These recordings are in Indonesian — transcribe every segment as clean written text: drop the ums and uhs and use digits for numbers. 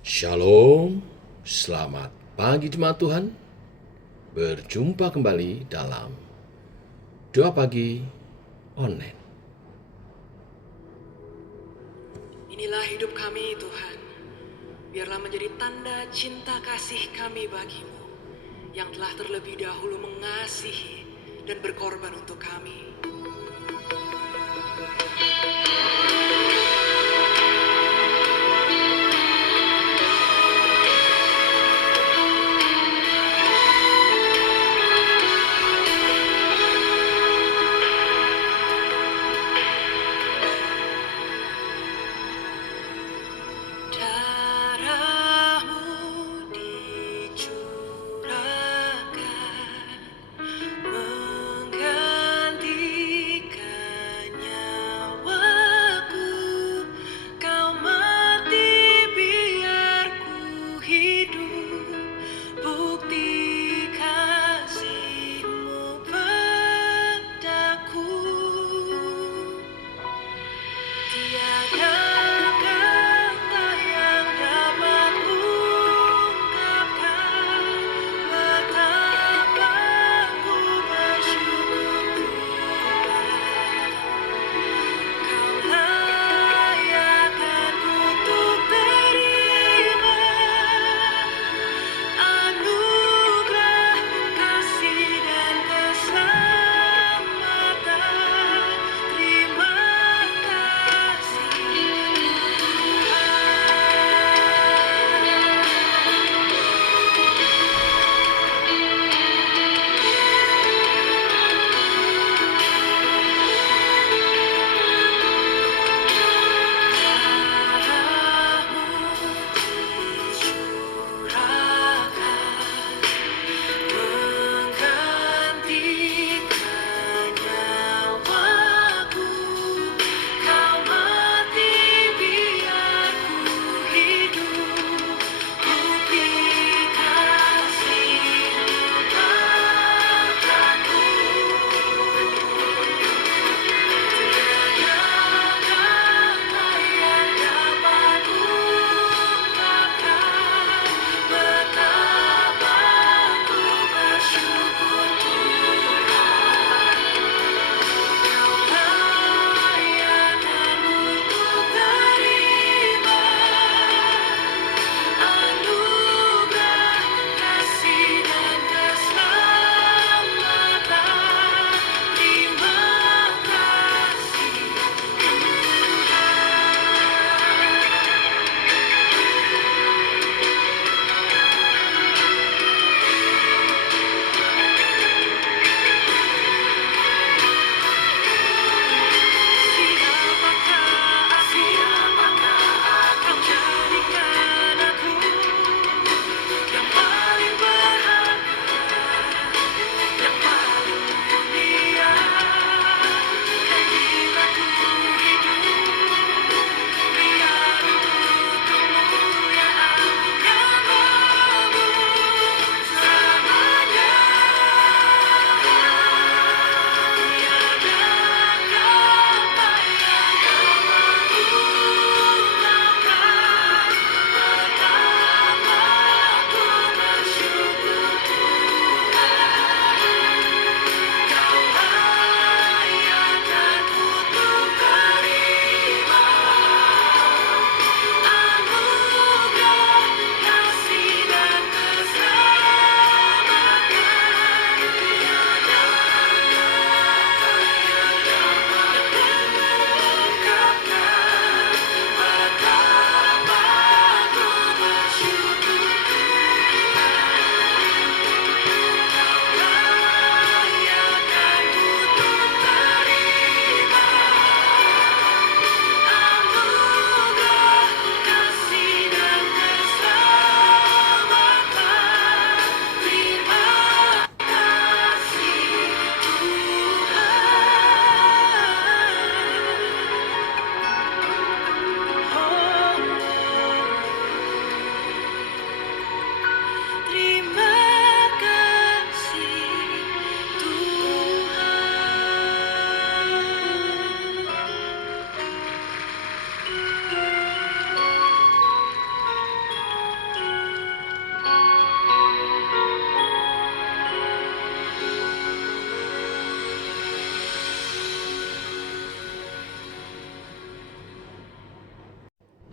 Shalom, selamat pagi jemaat Tuhan. Berjumpa kembali dalam Doa Pagi Online. Inilah hidup kami Tuhan, biarlah menjadi tanda cinta kasih kami bagimu, yang telah terlebih dahulu mengasihi dan berkorban untuk kami. Darahmu dicurahkan mengganti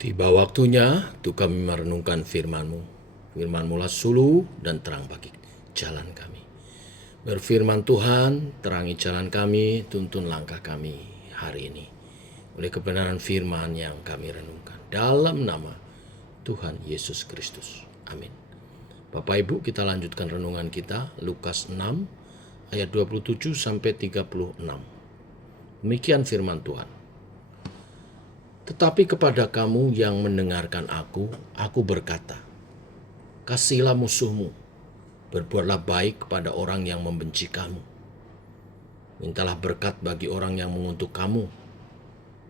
Tiba waktunya untuk kami merenungkan firman-Mu. Firman-Mu lah suluh dan terang bagi jalan kami. Berfirman Tuhan, terangi jalan kami, tuntun langkah kami hari ini. Oleh kebenaran firman yang kami renungkan. Dalam nama Tuhan Yesus Kristus. Amin. Bapak Ibu, kita lanjutkan renungan kita. Lukas 6 ayat 27 sampai 36. Demikian firman Tuhan. Tetapi kepada kamu yang mendengarkan aku berkata, kasihilah musuhmu, berbuatlah baik kepada orang yang membenci kamu. Mintalah berkat bagi orang yang mengutuk kamu,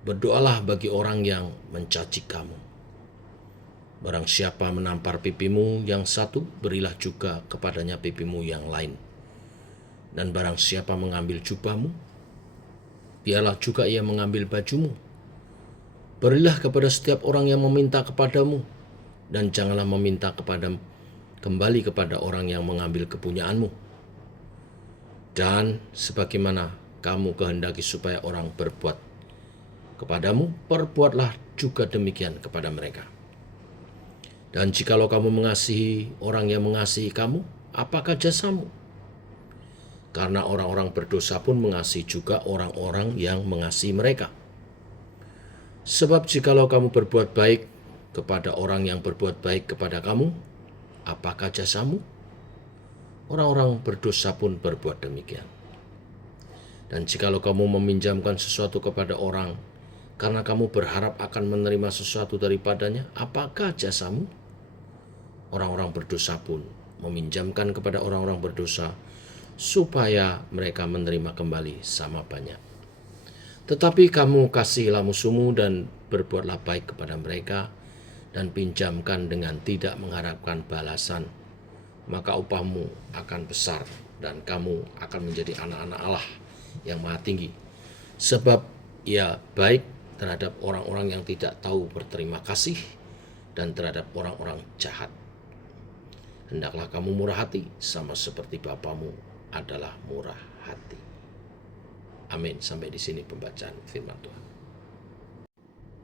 berdoalah bagi orang yang mencaci kamu. Barang siapa menampar pipimu yang satu, berilah juga kepadanya pipimu yang lain. Dan barang siapa mengambil jubahmu, biarlah juga ia mengambil bajumu. Berilah kepada setiap orang yang meminta kepadamu, dan janganlah meminta kembali kepada orang yang mengambil kepunyaanmu. Dan sebagaimana kamu kehendaki supaya orang berbuat kepadamu, perbuatlah juga demikian kepada mereka. Dan jikalau kamu mengasihi orang yang mengasihi kamu, apakah jasamu? Karena orang-orang berdosa pun mengasihi juga orang-orang yang mengasihi mereka. Sebab jikalau kamu berbuat baik kepada orang yang berbuat baik kepada kamu, apakah jasamu? Orang-orang berdosa pun berbuat demikian. Dan jikalau kamu meminjamkan sesuatu kepada orang, karena kamu berharap akan menerima sesuatu daripadanya, apakah jasamu? Orang-orang berdosa pun meminjamkan kepada orang-orang berdosa, supaya mereka menerima kembali sama banyak. Tetapi kamu kasihilah musuhmu dan berbuatlah baik kepada mereka, dan pinjamkan dengan tidak mengharapkan balasan, maka upahmu akan besar dan kamu akan menjadi anak-anak Allah yang maha tinggi. Sebab ia baik terhadap orang-orang yang tidak tahu berterima kasih dan terhadap orang-orang jahat. Hendaklah kamu murah hati sama seperti Bapamu adalah murah hati. Amin. Sampai di sini pembacaan firman Tuhan.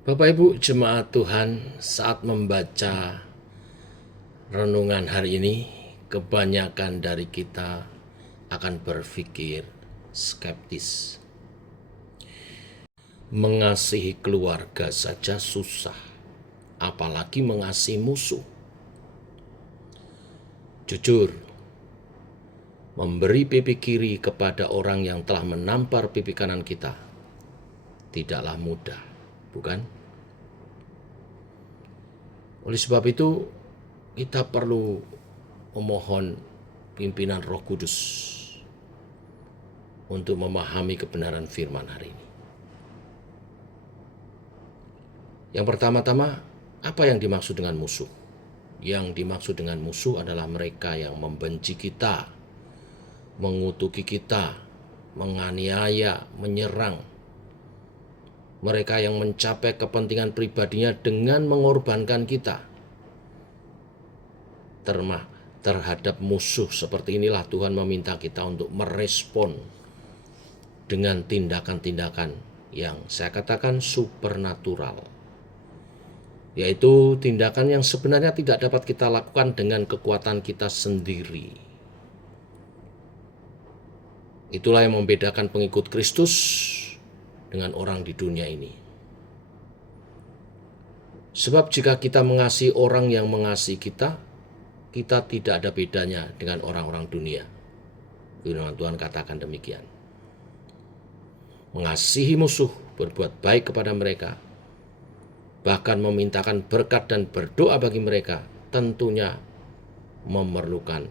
Bapak Ibu jemaat Tuhan, saat membaca renungan hari ini, kebanyakan dari kita akan berpikir skeptis. Mengasihi keluarga saja susah, apalagi mengasihi musuh. Jujur, memberi pipi kiri kepada orang yang telah menampar pipi kanan kita tidaklah mudah, bukan? Oleh sebab itu, kita perlu memohon pimpinan Roh Kudus untuk memahami kebenaran firman hari ini. Yang pertama-tama, apa yang dimaksud dengan musuh? Yang dimaksud dengan musuh adalah mereka yang membenci kita, mengutuki kita, menganiaya, menyerang. Mereka yang mencapai kepentingan pribadinya dengan mengorbankan kita. Terhadap musuh seperti inilah Tuhan meminta kita untuk merespon dengan tindakan-tindakan yang saya katakan supernatural. Yaitu tindakan yang sebenarnya tidak dapat kita lakukan dengan kekuatan kita sendiri. Itulah yang membedakan pengikut Kristus dengan orang di dunia ini. Sebab jika kita mengasihi orang yang mengasihi kita, kita tidak ada bedanya dengan orang-orang dunia. Firman Tuhan katakan demikian. Mengasihi musuh, berbuat baik kepada mereka, bahkan memintakan berkat dan berdoa bagi mereka, tentunya memerlukan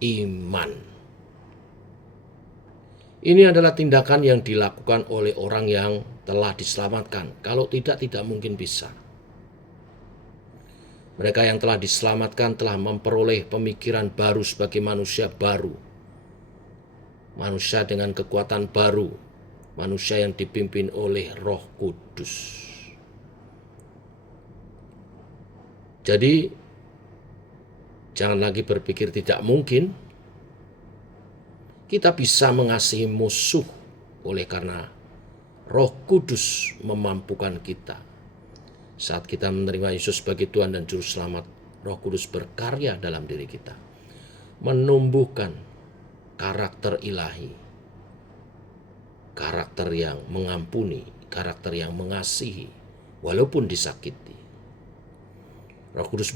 iman. Ini adalah tindakan yang dilakukan oleh orang yang telah diselamatkan. Kalau tidak mungkin bisa. Mereka yang telah diselamatkan telah memperoleh pemikiran baru sebagai manusia baru. Manusia dengan kekuatan baru. Manusia yang dipimpin oleh Roh Kudus. Jadi, jangan lagi berpikir tidak mungkin. Kita bisa mengasihi musuh oleh karena Roh Kudus memampukan kita. Saat kita menerima Yesus sebagai Tuhan dan Juru Selamat, Roh Kudus berkarya dalam diri kita, menumbuhkan karakter ilahi, karakter yang mengampuni, karakter yang mengasihi, walaupun disakiti. Roh Kudus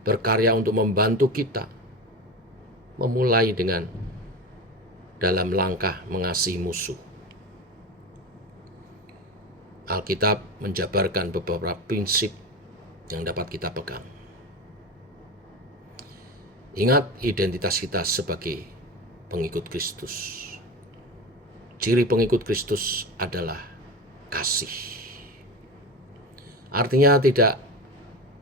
berkarya untuk membantu kita memulai dengan dalam langkah mengasihi musuh. Alkitab menjabarkan beberapa prinsip yang dapat kita pegang. Ingat identitas kita sebagai pengikut Kristus. Ciri pengikut Kristus adalah kasih. Artinya tidak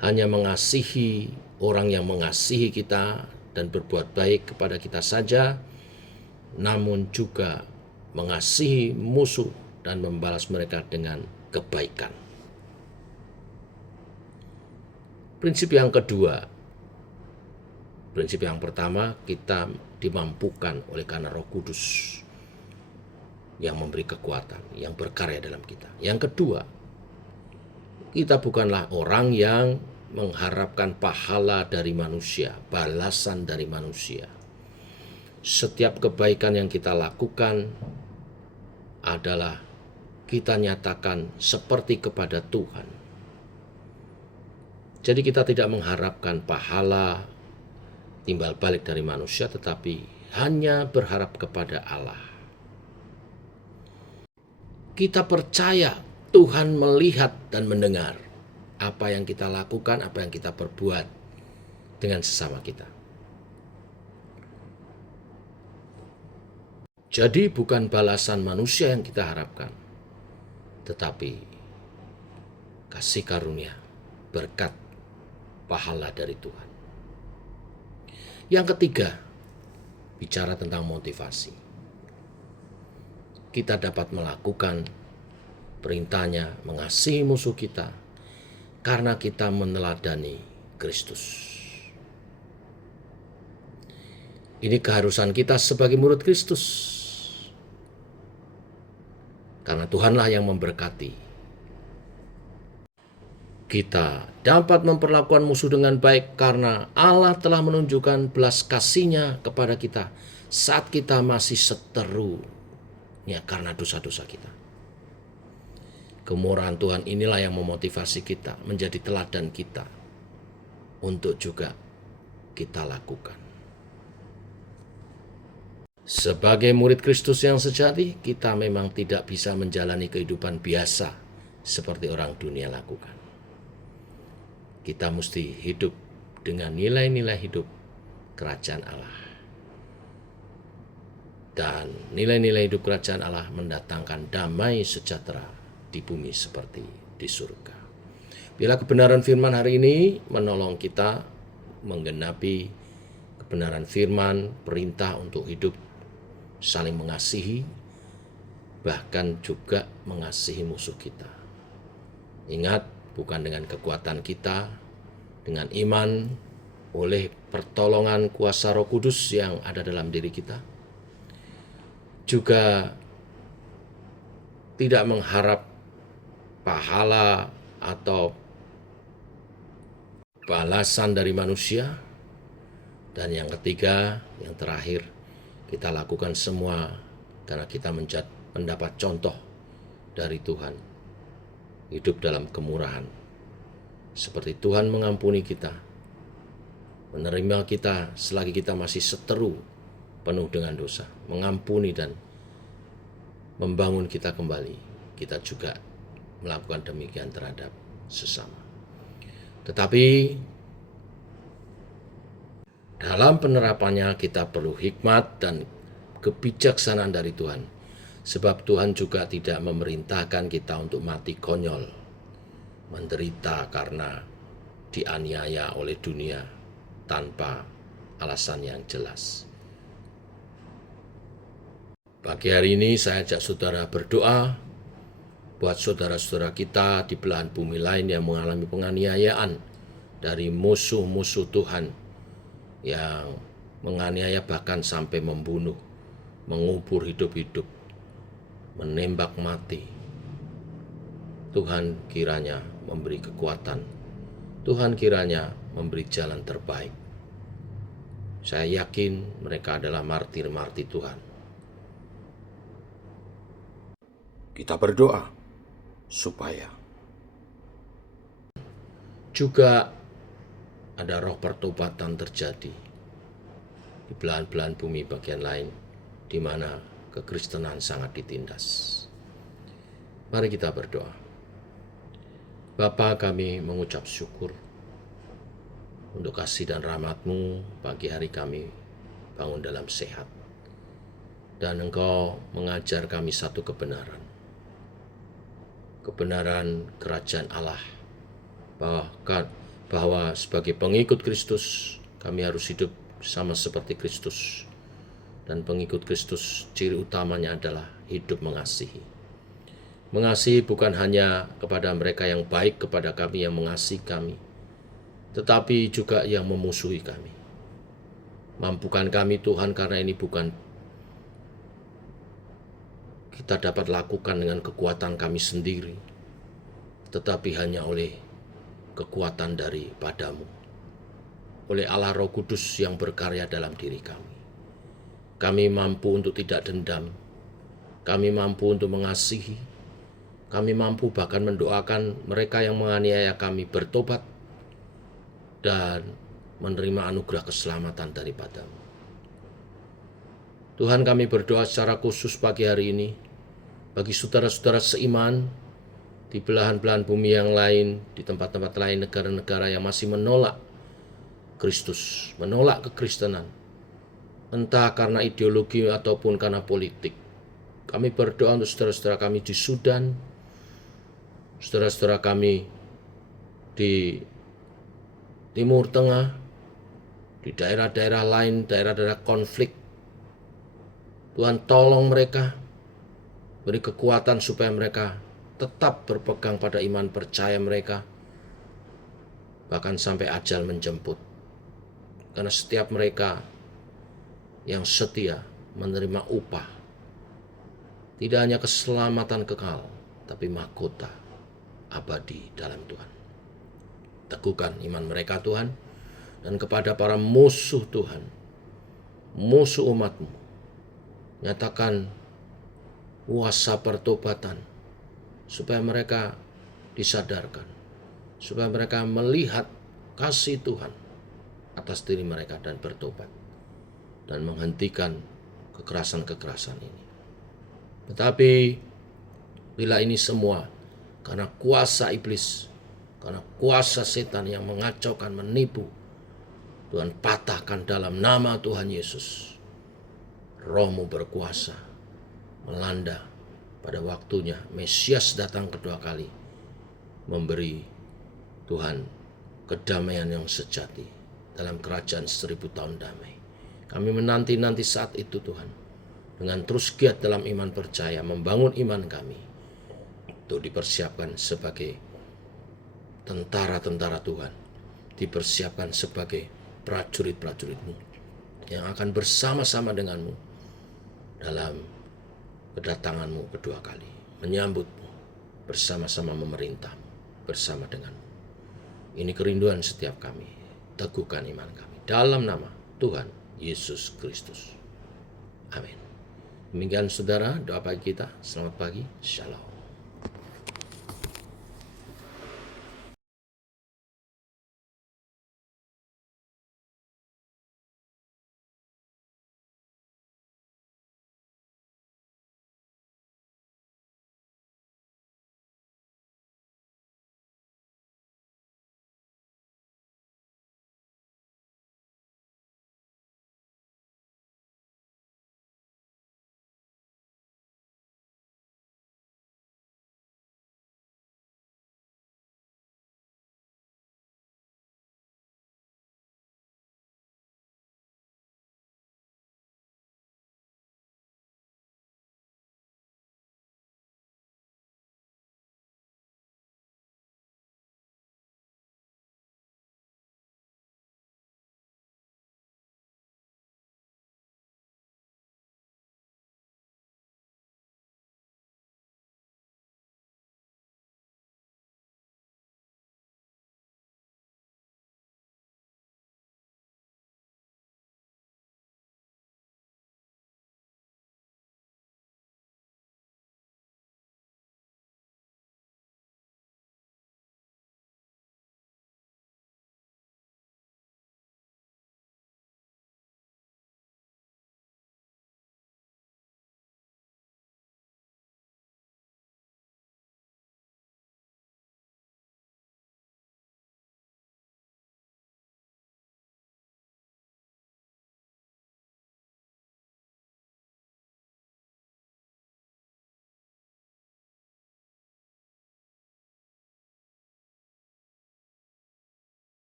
hanya mengasihi orang yang mengasihi kita dan berbuat baik kepada kita saja, namun juga mengasihi musuh dan membalas mereka dengan kebaikan. Prinsip yang kedua, prinsip yang pertama, kita dimampukan oleh karena Roh Kudus yang memberi kekuatan, yang berkarya dalam kita. Yang kedua, kita bukanlah orang yang mengharapkan pahala dari manusia, balasan dari manusia. Setiap kebaikan yang kita lakukan adalah kita nyatakan seperti kepada Tuhan. Jadi kita tidak mengharapkan pahala timbal balik dari manusia, tetapi hanya berharap kepada Allah. Kita percaya Tuhan melihat dan mendengar apa yang kita lakukan, apa yang kita perbuat dengan sesama kita. Jadi bukan balasan manusia yang kita harapkan, tetapi kasih karunia, berkat, pahala dari Tuhan. Yang ketiga, bicara tentang motivasi. Kita dapat melakukan perintahnya mengasihi musuh kita karena kita meneladani Kristus. Ini keharusan kita sebagai murid Kristus. Karena Tuhanlah yang memberkati. Kita dapat memperlakukan musuh dengan baik karena Allah telah menunjukkan belas kasih-Nya kepada kita saat kita masih seterunya karena dosa-dosa kita. Kemurahan Tuhan inilah yang memotivasi kita, menjadi teladan kita untuk juga kita lakukan. Sebagai murid Kristus yang sejati, kita memang tidak bisa menjalani kehidupan biasa seperti orang dunia lakukan. Kita mesti hidup dengan nilai-nilai hidup kerajaan Allah. Dan nilai-nilai hidup kerajaan Allah mendatangkan damai sejahtera di bumi seperti di surga. Bila kebenaran firman hari ini menolong kita menggenapi kebenaran firman, perintah untuk hidup saling mengasihi, bahkan juga mengasihi musuh kita. Ingat, bukan dengan kekuatan kita, dengan iman, oleh pertolongan kuasa Roh Kudus yang ada dalam diri kita. Juga tidak mengharap pahala atau balasan dari manusia. Dan yang ketiga, yang terakhir, kita lakukan semua karena kita mendapat contoh dari Tuhan. Hidup dalam kemurahan. Seperti Tuhan mengampuni kita. Menerima kita selagi kita masih seteru penuh dengan dosa. Mengampuni dan membangun kita kembali. Kita juga melakukan demikian terhadap sesama. Tetapi dalam penerapannya kita perlu hikmat dan kebijaksanaan dari Tuhan. Sebab Tuhan juga tidak memerintahkan kita untuk mati konyol, menderita karena dianiaya oleh dunia tanpa alasan yang jelas. Pagi hari ini saya ajak saudara berdoa buat saudara-saudara kita di belahan bumi lain yang mengalami penganiayaan dari musuh-musuh Tuhan yang menganiaya bahkan sampai membunuh, mengubur hidup-hidup, menembak mati. Tuhan kiranya memberi kekuatan. Tuhan kiranya memberi jalan terbaik. Saya yakin mereka adalah martir-martir Tuhan. Kita berdoa supaya juga ada roh pertobatan terjadi di belahan-belahan bumi bagian lain di mana kekristenan sangat ditindas. Mari kita berdoa. Bapa, kami mengucap syukur untuk kasih dan rahmat-Mu. Pagi hari kami bangun dalam sehat, dan Engkau mengajar kami satu kebenaran. Kebenaran kerajaan Allah, bahwa sebagai pengikut Kristus kami harus hidup sama seperti Kristus, dan pengikut Kristus ciri utamanya adalah hidup mengasihi. Mengasihi bukan hanya kepada mereka yang baik kepada kami, yang mengasihi kami, tetapi juga yang memusuhi kami. Mampukan kami Tuhan, karena ini bukan kita dapat lakukan dengan kekuatan kami sendiri, tetapi hanya oleh kekuatan daripada-Mu, oleh Allah Roh Kudus yang berkarya dalam diri kami. Kami mampu untuk tidak dendam, kami mampu untuk mengasihi, kami mampu bahkan mendoakan mereka yang menganiaya kami bertobat dan menerima anugerah keselamatan daripada-Mu. Tuhan, kami berdoa secara khusus pagi hari ini bagi saudara-saudara seiman di belahan-belahan bumi yang lain, di tempat-tempat lain, negara-negara yang masih menolak Kristus, menolak kekristenan, entah karena ideologi ataupun karena politik. Kami berdoa untuk saudara-saudara kami di Sudan, saudara-saudara kami di Timur Tengah, di daerah-daerah lain, daerah-daerah konflik. Tuhan, tolong mereka, beri kekuatan supaya mereka tetap berpegang pada iman percaya mereka, bahkan sampai ajal menjemput. Karena setiap mereka yang setia menerima upah, tidak hanya keselamatan kekal, tapi mahkota abadi dalam Tuhan. Teguhkan iman mereka Tuhan, dan kepada para musuh Tuhan, musuh umat-Mu, nyatakan kuasa pertobatan, supaya mereka disadarkan, supaya mereka melihat kasih Tuhan atas diri mereka dan bertobat, dan menghentikan kekerasan-kekerasan ini. Tetapi bila ini semua karena kuasa iblis, karena kuasa setan yang mengacaukan, menipu, Tuhan patahkan dalam nama Tuhan Yesus. Roh-Mu berkuasa melanda pada waktunya Mesias datang kedua kali, memberi Tuhan kedamaian yang sejati dalam kerajaan 1000 tahun damai. Kami menanti-nanti saat itu Tuhan, dengan terus giat dalam iman percaya, membangun iman kami untuk dipersiapkan sebagai tentara-tentara Tuhan, dipersiapkan sebagai prajurit-prajurit-Mu yang akan bersama-sama dengan-Mu dalam kedatangan-Mu kedua kali, menyambut-Mu, bersama-sama memerintah-Mu, bersama dengan-Mu. Ini kerinduan setiap kami. Teguhkan iman kami dalam nama Tuhan Yesus Kristus. Amin. Demikian saudara, doa pagi kita. Selamat pagi. Shalom.